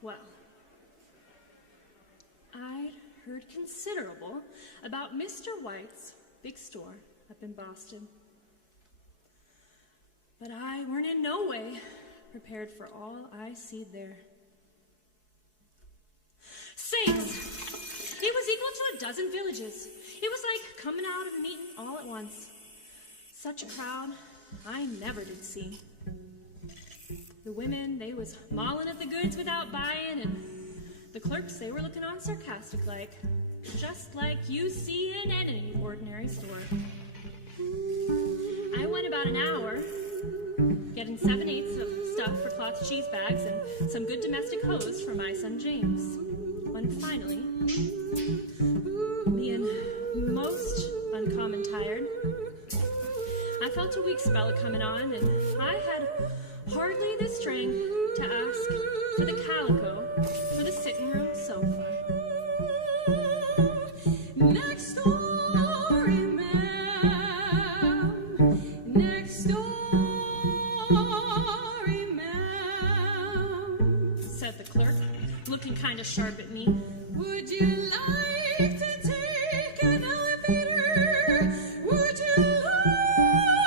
Well, I'd heard considerable about Mr. White's big store up in Boston. But I weren't in no way prepared for all I seed there. Sakes! It was equal to a dozen villages. It was like coming out of a meeting all at once. Such a crowd I never did see. The women, they was mauling at the goods without buying, and the clerks, they were looking on sarcastic like, just like you see in any ordinary store. I went about an hour getting 7/8 of stuff for cloth cheese bags and some good domestic hose for my son James. When finally, being most uncommon tired, I felt a weak spell coming on, and I had hardly the strength to ask for the calico for the sitting room sofa. Next story, ma'am. Next story, ma'am, said the clerk, looking kind of sharp at me. Would you like to take an elevator? Would you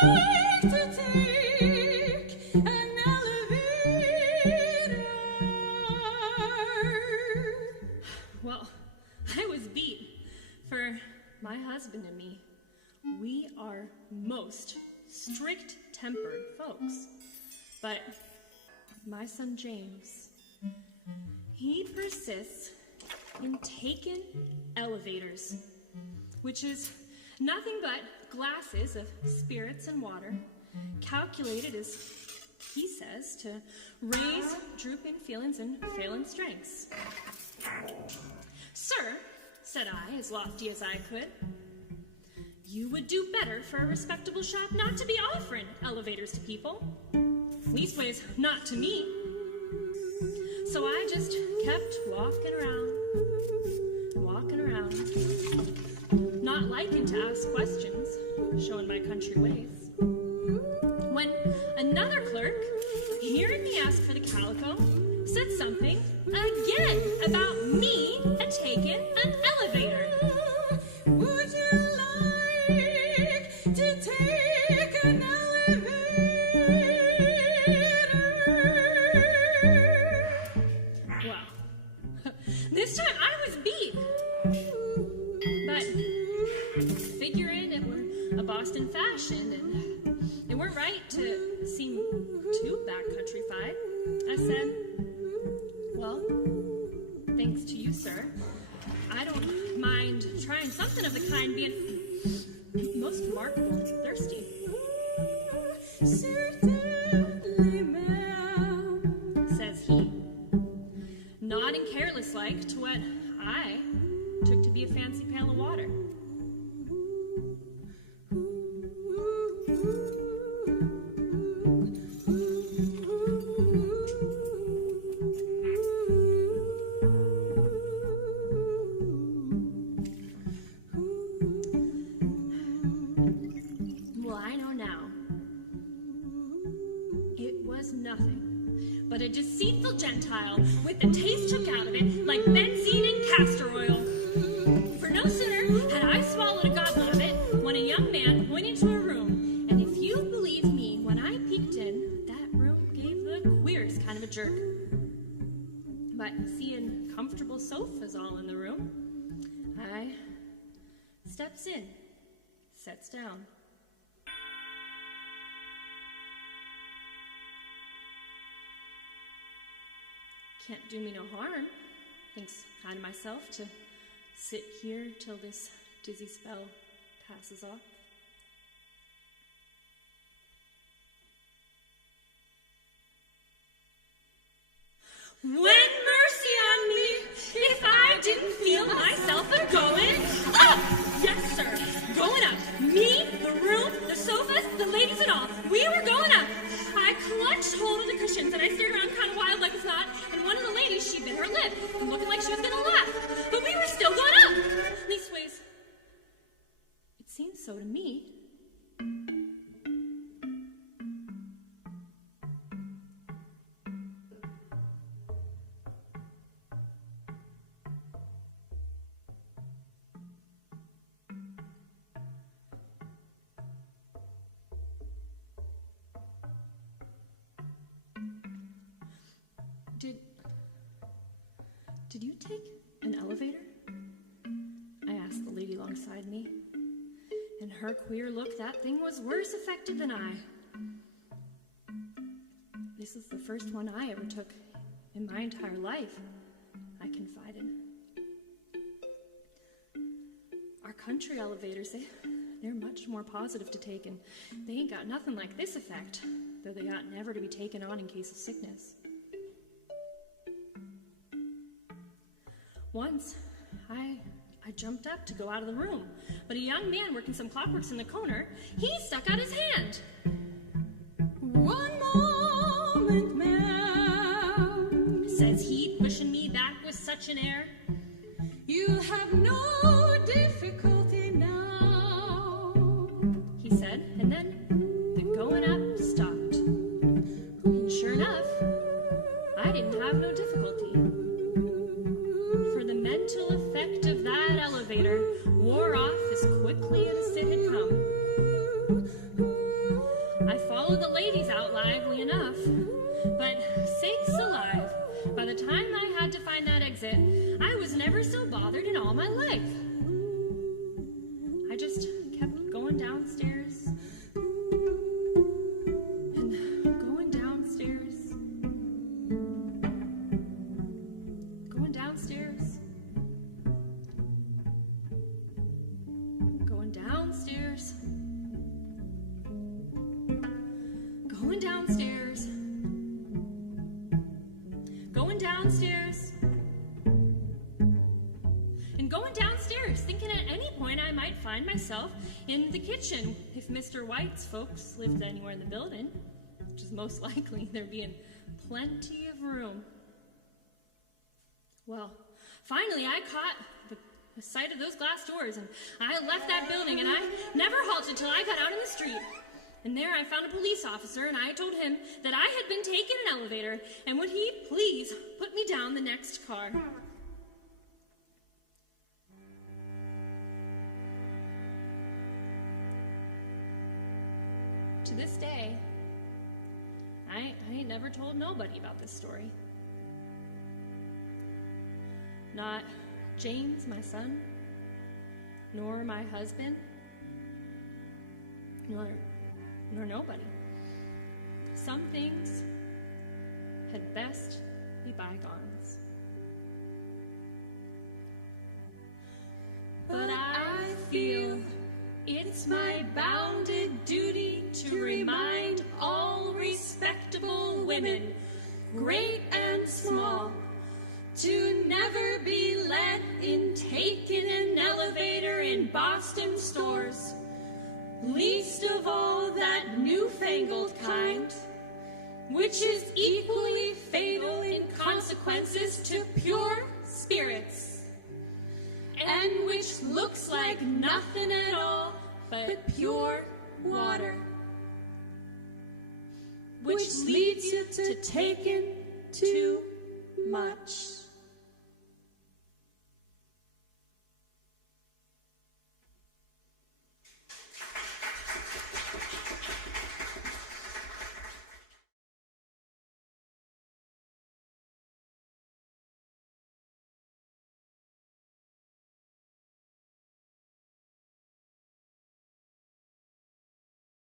like to take an elevator? Well, I was beat. For my husband and me, we are most strict-tempered folks. But my son James, he persists in taking elevators, which is nothing but glasses of spirits and water, calculated, as he says, to raise drooping feelings and failing strengths. Sir, said I, as lofty as I could, you would do better for a respectable shop not to be offering elevators to people. Leastways, not to me. So I just kept walking around, not liking to ask questions, showing my country ways. When another clerk, hearing me ask for the calico, said something again about me taking an elevator. Would you like to take an elevator? Well, this time I was beat. But figuring it were a Boston fashion and it weren't right to seem too backcountry-fied, I said, well, thanks to you, sir, I don't mind trying something of the kind, being most remarkable and thirsty. Certainly, ma'am, says he, nodding careless-like to what I took to be a fancy pail of water. A deceitful Gentile with the taste took out of it like benzene and castor oil. For no sooner had I swallowed a goblet of it when a young man went into a room, and if you believe me, when I peeked in, that room gave the queerest kind of a jerk. But seeing comfortable sofas all in the room, I steps in, sets down. Can't do me no harm, thinks I to myself, to sit here till this dizzy spell passes off. When mercy on me, if I didn't feel myself a-going up! Yes, sir, going up. Me, the room, the sofas, the ladies and all, we were going up. I clutched hold of the cushions and I stared around kind of wild like as not, and one of the ladies, she bit her lip, looking like she was gonna laugh. But we were still going up! Leastways, it seemed so to me. Did you take an elevator? I asked the lady alongside me. In her queer look, that thing was worse affected than I. This is the first one I ever took in my entire life, I confided. Our country elevators, they're much more positive to take, and they ain't got nothing like this effect, though they ought never to be taken on in case of sickness. Once, I jumped up to go out of the room, but a young man working some clockworks in the corner, he stuck out his hand. "One moment, ma'am," says he, pushing me back with such an air. "You'll have no difficulty now," he said, and then the going up stopped. And sure enough, I didn't have no difficulty. For the mental effect of that elevator wore off as quickly as it had come. I followed the ladies out lively enough, but sakes alive, by the time I had to find that exit, I was never so bothered in all my life. I just kept going downstairs and going downstairs, going downstairs, going downstairs, going downstairs, going downstairs, and going downstairs, thinking at any point I might find myself in the kitchen if Mr. White's folks lived anywhere in the building, which is most likely there being plenty of room. Well, finally I caught the sight of those glass doors, and I left that building, and I never halted till I got out in the street. And there I found a police officer, and I told him that I had been taking an elevator, and would he please put me down the next car. To this day, I ain't never told nobody about this story. Not James, my son, nor my husband, nor nobody. Some things had best be bygones. But I feel it's my bounded duty to remind all respectable women, great and small, to never be let in taking an elevator in Boston stores, least of all that newfangled kind, which is equally fatal in consequences to pure spirits, and which looks like nothing at all but pure water, which leads you to taking too much.